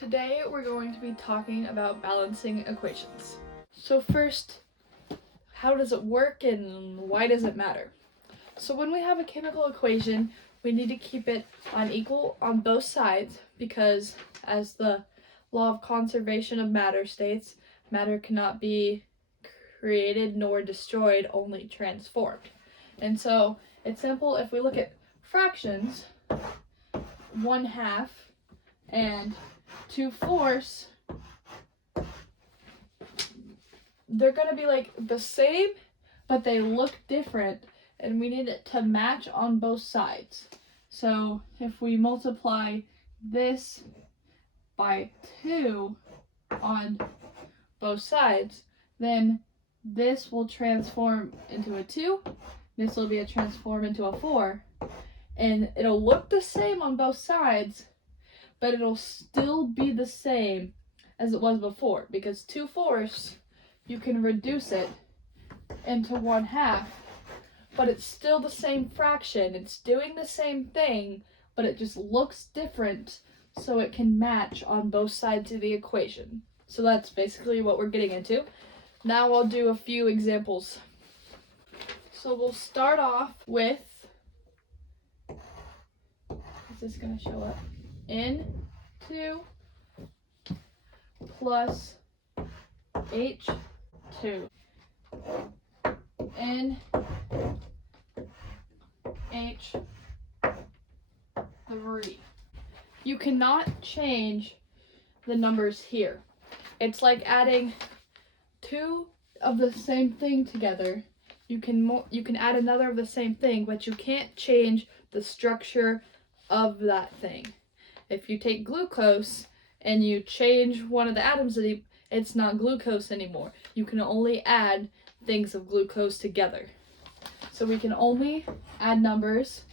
Today we're going to be talking about balancing equations. So first, how does it work and why does it matter? So when we have a chemical equation, we need to keep it equal on both sides because, as the law of conservation of matter states, matter cannot be created nor destroyed, only transformed. And so it's simple. If we look at fractions, 1/2 and 2/4, they're going to be like the same, but they look different, and we need it to match on both sides. So if we multiply this by 2 on both sides, then this will transform into a 2, this will be a transform into a 4, and it'll look the same on both sides, but it'll still be the same as it was before, because 2/4, you can reduce it into 1/2, but it's still the same fraction. It's doing the same thing, but it just looks different, so it can match on both sides of the equation. So that's basically what we're getting into. Now I'll do a few examples. So we'll start off with, is this going to show up? N2 plus H2. NH3. You cannot change the numbers here. It's like adding two of the same thing together. You can add another of the same thing, but you can't change the structure of that thing. If you take glucose and you change one of the atoms, it's not glucose anymore. You can only add things of glucose together. So we can only add numbers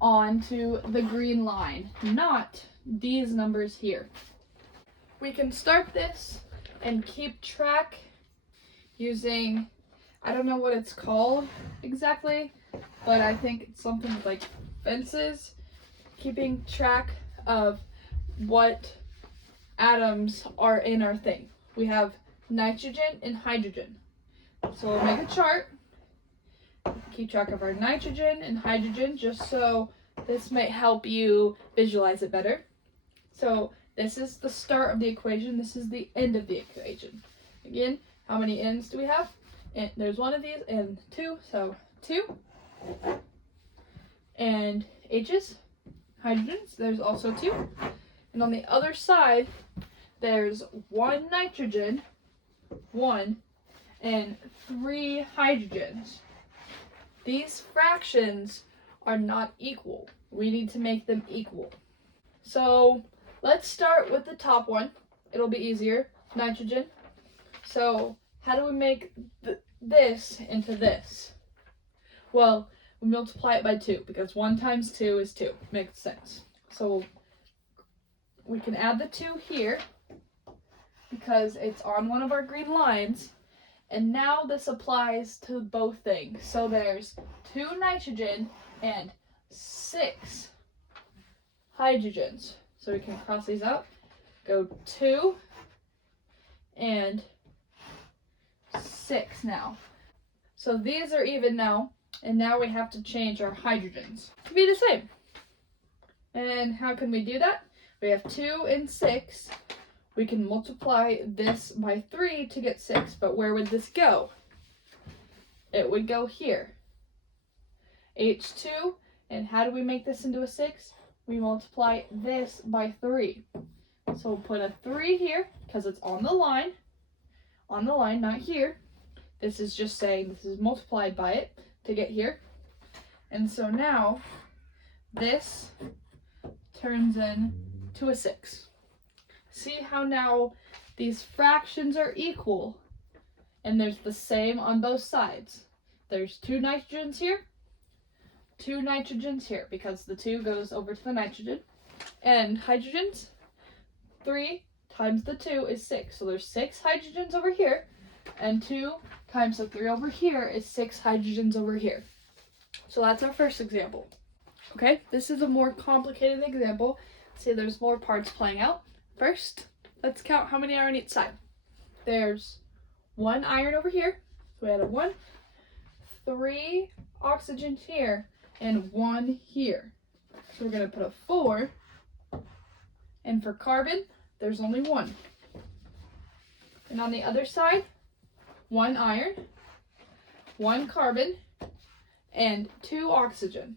onto the green line, not these numbers here. We can start this and keep track using, I don't know what it's called exactly, but I think it's something like fences, keeping track of what atoms are in our thing. We have nitrogen and hydrogen. So we'll make a chart, keep track of our nitrogen and hydrogen, just so this might help you visualize it better. So this is the start of the equation, this is the end of the equation. Again, how many ends do we have? And there's one of these and 2, so 2. And H's, hydrogens, there's also 2. And on the other side, there's 1 nitrogen, 1, and 3 hydrogens. These fractions are not equal. We need to make them equal. So let's start with the top one. It'll be easier, nitrogen. So how do we make this into this? Well, we multiply it by 2, because 1 times 2 is 2. Makes sense. So we can add the 2 here, because it's on one of our green lines. And now this applies to both things. So there's 2 nitrogen and 6 hydrogens. So we can cross these out. Go 2 and 6 now. So these are even now. And now we have to change our hydrogens to be the same. And how can we do that? We have 2 and 6. We can multiply this by 3 to get 6, but where would this go? It would go here. H2, and how do we make this into a 6? We multiply this by 3. So we'll put a 3 here, because it's on the line, not here. This is just saying this is multiplied by it to get here. And so now, this turns into a 6. See how now these fractions are equal, and there's the same on both sides. There's 2 nitrogens here, 2 nitrogens here, because the 2 goes over to the nitrogen. And hydrogens, 3 times the 2 is 6. So there's 6 hydrogens over here, and 2 times the 3 over here is 6 hydrogens over here. So that's our first example. Okay, this is a more complicated example. See, there's more parts playing out. First, let's count how many are on each side. There's 1 iron over here. So we added 1, 3 oxygen here, and 1 here. So we're going to put a 4. And for carbon, there's only 1. And on the other side, 1 iron, 1 carbon, and 2 oxygen.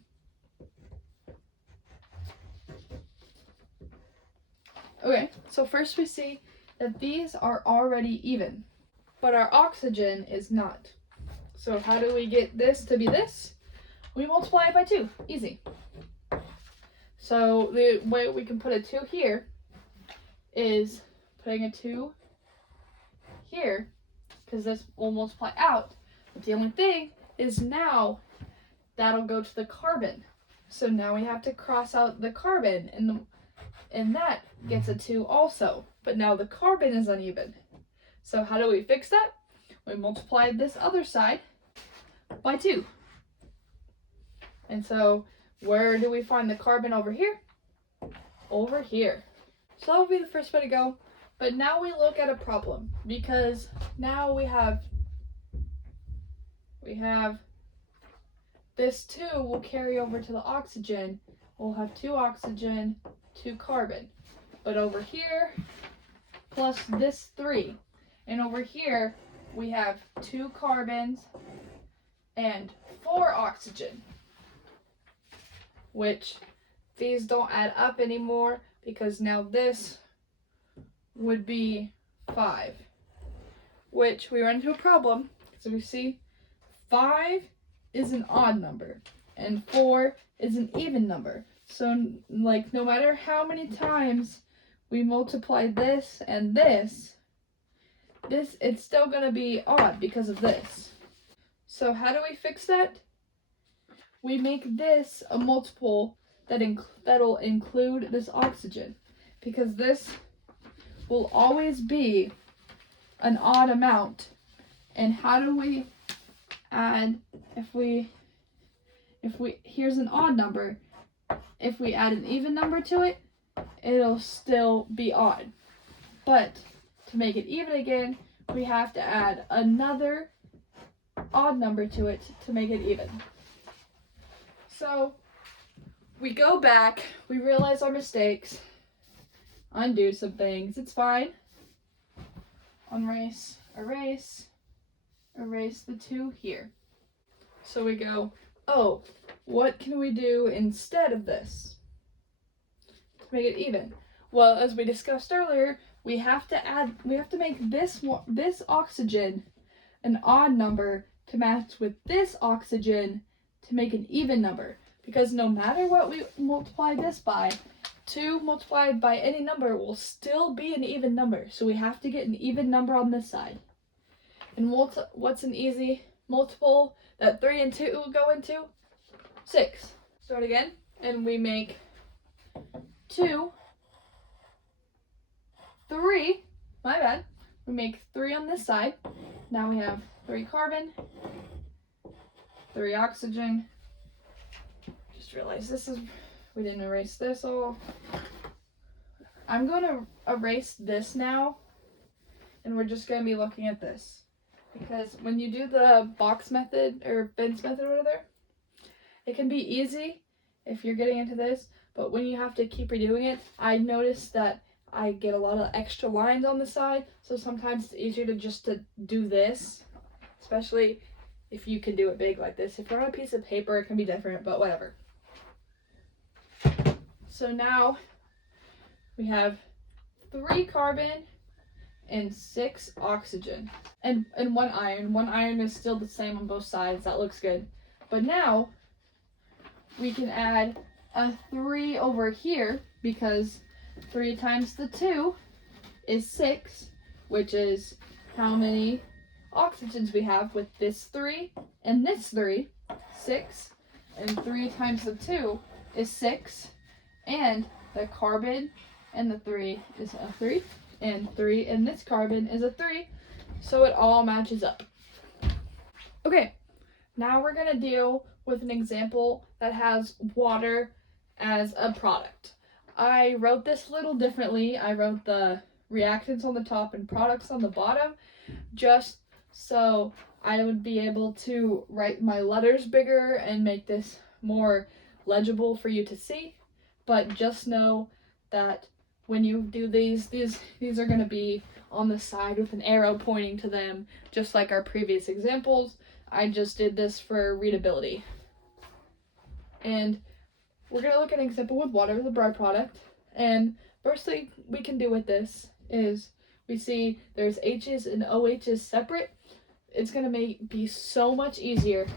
Okay, so first we see that these are already even, but our oxygen is not. So how do we get this to be this? We multiply it by 2, easy. So the way we can put a 2 here is putting a 2 here, because this will multiply out. But the only thing is now that'll go to the carbon. So now we have to cross out the carbon, and that gets a 2 also. But now the carbon is uneven. So how do we fix that? We multiply this other side by 2. And so where do we find the carbon over here? Over here. So that would be the first way to go. But now we look at a problem, because now we have this 2 will carry over to the oxygen. We'll have 2 oxygen, 2 carbon. But over here, plus this 3. And over here, we have 2 carbons and 4 oxygen. Which these don't add up anymore, because now this would be 5. Which we run into a problem. So we see 5 is an odd number and 4 is an even number. So like no matter how many times we multiply this and this, it's still going to be odd because of this. So how do we fix that? We make this a multiple that'll include this oxygen, because this will always be an odd amount. And how do we add, here's an odd number, if we add an even number to it, it'll still be odd. But to make it even again, we have to add another odd number to it to make it even. So we go back, we realize our mistakes, undo some things, it's fine. Erase the 2 here. So we go, oh, what can we do instead of this to make it even? Well, as we discussed earlier, we have to make this oxygen an odd number to match with this oxygen to make an even number. Because no matter what we multiply this by, 2 multiplied by any number will still be an even number. So we have to get an even number on this side. And what's an easy multiple that 3 and 2 will go into? 6. Start again, and we make 2, 3, my bad. We make 3 on this side. Now we have 3 carbon, 3 oxygen. Just realized we didn't erase this all. I'm going to erase this now, and we're just going to be looking at this. Because when you do the box method or bins method or whatever, it can be easy if you're getting into this, but when you have to keep redoing it, I noticed that I get a lot of extra lines on the side, so sometimes it's easier to do this, especially if you can do it big like this. If you're on a piece of paper, it can be different, but whatever. So now we have 3 carbon and 6 oxygen and 1 iron. 1 iron is still the same on both sides. That looks good. But now we can add a 3 over here, because 3 times the 2 is 6, which is how many oxygens we have with this 3 and this 3, 6, and 3 times the 2 is 6, and the carbon and the 3 is a 3, and 3 and this carbon is a 3, so it all matches up. Okay, now we're going to deal with an example that has water as a product. I wrote this a little differently. I wrote the reactants on the top and products on the bottom, just so I would be able to write my letters bigger and make this more legible for you to see. But just know that when you do these are going to be on the side with an arrow pointing to them, just like our previous examples. I just did this for readability. And we're going to look at an example with water, the byproduct. And first thing we can do with this is we see there's H's and OH's separate. It's going to be so much easier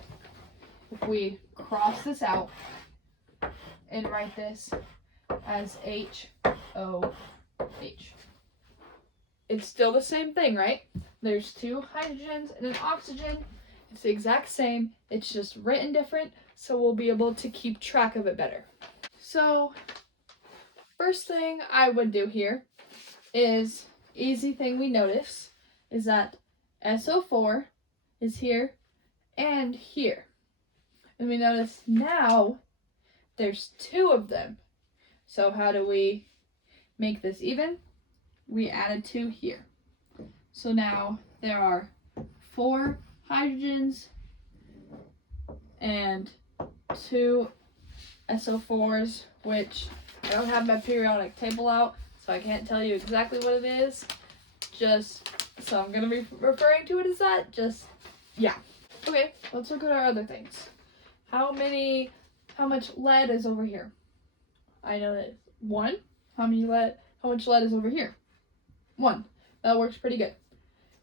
if we cross this out and write this as HOH. It's still the same thing, right? There's two hydrogens and an oxygen. It's the exact same. It's just written different, so we'll be able to keep track of it better. So, first thing I would do here is, easy thing we notice is that SO4 is here and here. And we notice now there's two of them. So how do we make this even? We added 2 here. So now there are 4 hydrogens and 2 SO4s, which I don't have my periodic table out, so I can't tell you exactly what it is. Just, so I'm going to be referring to it as that. Yeah. Okay, let's look at our other things. How much lead is over here? I know that 1. How much lead is over here? 1. That works pretty good.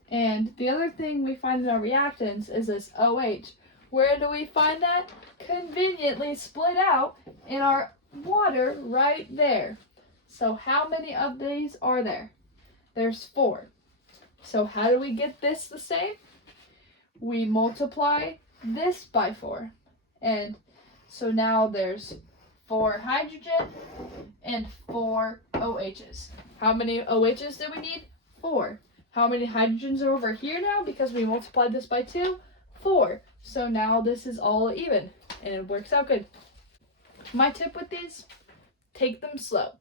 And the other thing we find in our reactants is this OH. Where do we find that? Conveniently split out in our water right there. So how many of these are there? There's 4. So how do we get this the same? We multiply this by 4. And so now there's 4 hydrogen and 4 OHs. How many OHs do we need? 4. How many hydrogens are over here now? Because we multiplied this by 2? 4. So now this is all even, and it works out good. My tip with these, take them slow.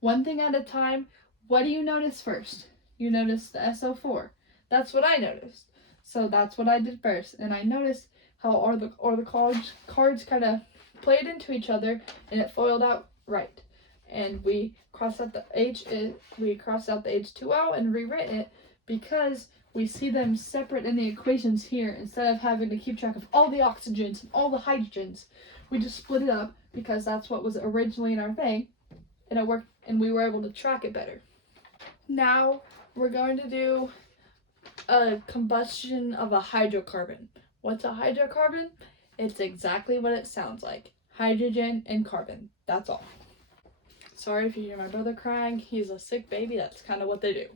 One thing at a time. What do you notice first? You notice the SO4. That's what I noticed. So that's what I did first. And I noticed how all the cards kind of played into each other, and it foiled out right. And we crossed out the H2 out and rewritten it because we see them separate in the equations here. Instead of having to keep track of all the oxygens and all the hydrogens, we just split it up because that's what was originally in our thing, and it worked, and we were able to track it better. Now we're going to do a combustion of a hydrocarbon. What's a hydrocarbon? It's exactly what it sounds like. Hydrogen and carbon. That's all. Sorry if you hear my brother crying. He's a sick baby. That's kind of what they do.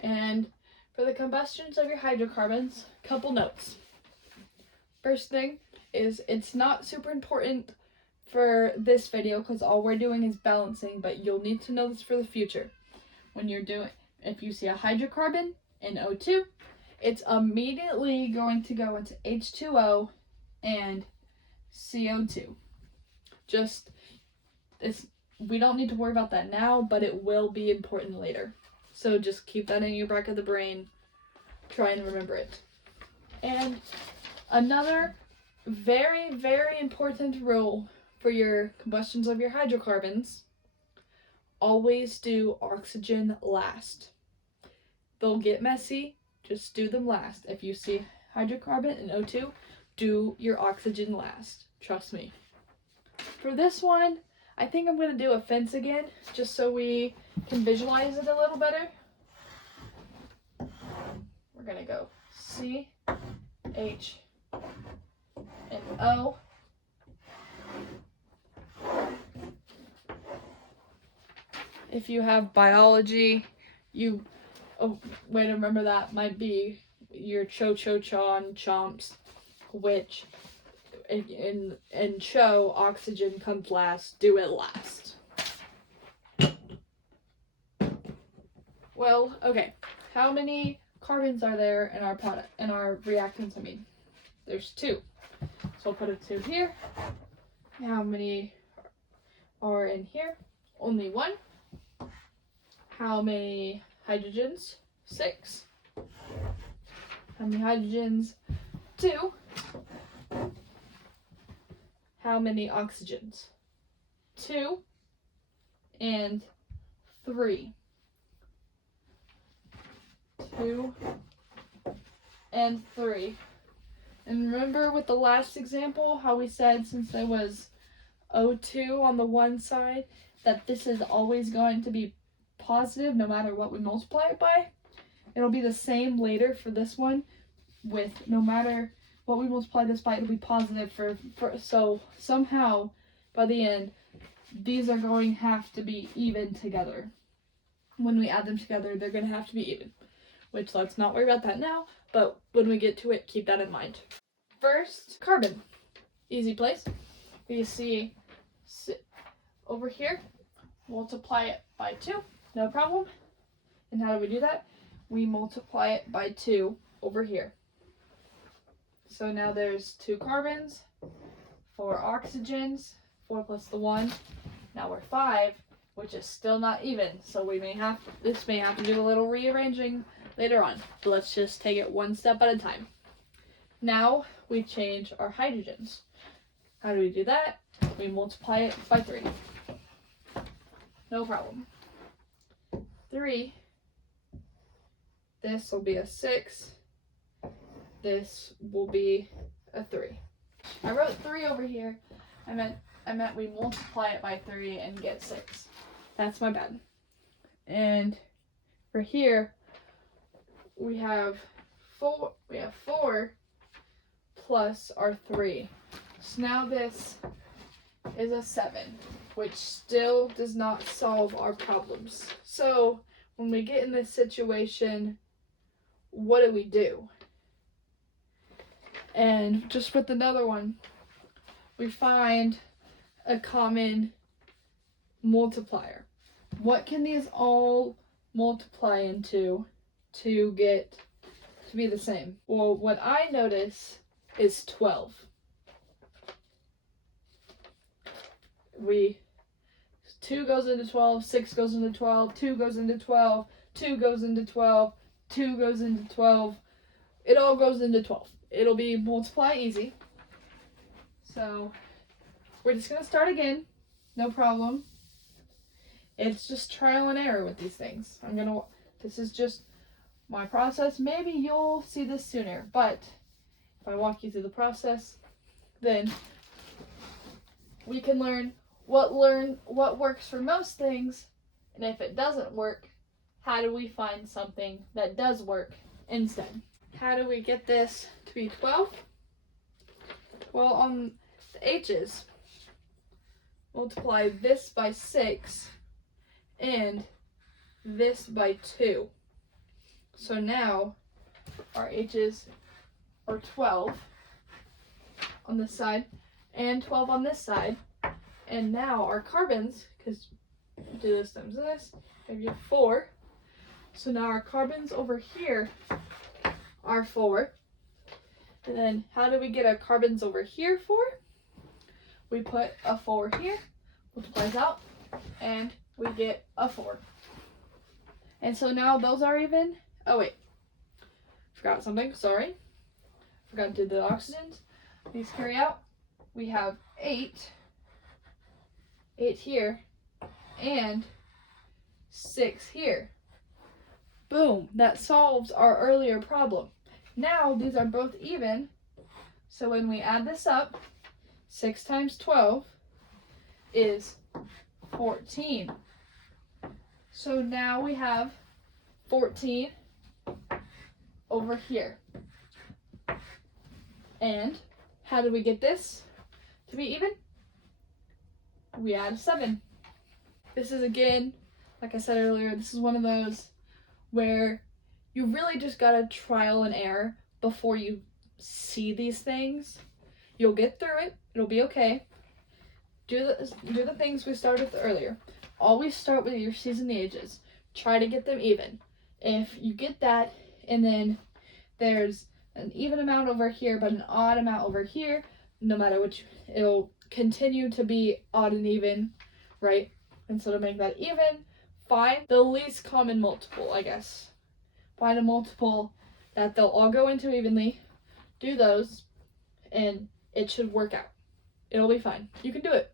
And for the combustions of your hydrocarbons, couple notes. First thing is, it's not super important for this video because all we're doing is balancing, but you'll need to know this for the future. If you see a hydrocarbon in O2, it's immediately going to go into H2O and CO2. We don't need to worry about that now, but it will be important later. So just keep that in your back of the brain. Try and remember it. And another very, very important rule for your combustions of your hydrocarbons, always do oxygen last. They'll get messy, just do them last. If you see hydrocarbon and O2, do your oxygen last. Trust me. For this one, I think I'm going to do a fence again, just so we can visualize it a little better. We're going to go C, H, and O. If you have biology, way to remember that might be your cho-cho-chon chomps, which in cho, oxygen comes last. Do it last. Well, okay. How many carbons are there in our reactants? There's 2. So I'll put a 2 here. How many are in here? Only 1. How many hydrogens? 6. How many hydrogens? 2. How many oxygens? 2 and 3. 2 and 3. And remember with the last example how we said since there was O2 on the one side that this is always going to be positive no matter what we multiply it by? It'll be the same later for this one with no matter what we multiply this by, it'll be positive for so somehow by the end these are going to have to be even together. When we add them together, they're going to have to be even. Which, let's not worry about that now, but when we get to it, keep that in mind. First, carbon. Easy place. We see over here, multiply it by 2, no problem. And how do we do that? We multiply it by 2 over here. So now there's 2 carbons, 4 oxygens, 4 plus the 1. Now we're 5, which is still not even. So this may have to do a little rearranging later on. But let's just take it one step at a time. Now we change our hydrogens. How do we do that? We multiply it by 3. No problem. 3. This will be a 6. This will be a 3. I wrote 3 over here. I meant we multiply it by 3 and get 6. That's my bad. And for here, we have 4. We have 4 plus our 3. So now this is a 7, which still does not solve our problems. So when we get in this situation, what do? And just with another one, we find a common multiplier. What can these all multiply into to get to be the same? Well, what I notice is 12. 2 goes into 12, 6 goes into 12, 2 goes into 12, 2 goes into 12, 2 goes into 12. It all goes into 12. It'll be multiply easy. So we're just going to start again. No problem. It's just trial and error with these things. This is just my process. Maybe you'll see this sooner, but if I walk you through the process, then we can learn what works for most things, and if it doesn't work, how do we find something that does work instead? How do we get this to be 12? Well, on the H's, multiply this by 6 and this by 2. So now our H's are 12 on this side and 12 on this side. And now our carbons, because do this times this, give you 4. So now our carbons over here are 4. And then how do we get our carbons over here 4? We put a 4 here, multiplies out, and we get a 4. And so now those are even. Oh wait, forgot something, sorry. Forgot to do the oxygens. These carry out. We have 8 here, and 6 here. Boom, that solves our earlier problem. Now these are both even, so when we add this up, 6 times 12 is 14. So now we have 14 over here. And how do we get this to be even? We add a 7. This is, again, like I said earlier, this is one of those where you really just gotta trial and error before you see these things. You'll get through it. It'll be okay. Do the things we started with earlier. Always start with your C's and the H's. Try to get them even. If you get that, and then there's an even amount over here, but an odd amount over here, no matter which, it'll continue to be odd and even, right? And so to make that even, find the least common multiple, I guess. Find a multiple that they'll all go into evenly, do those, and it should work out. It'll be fine. You can do it.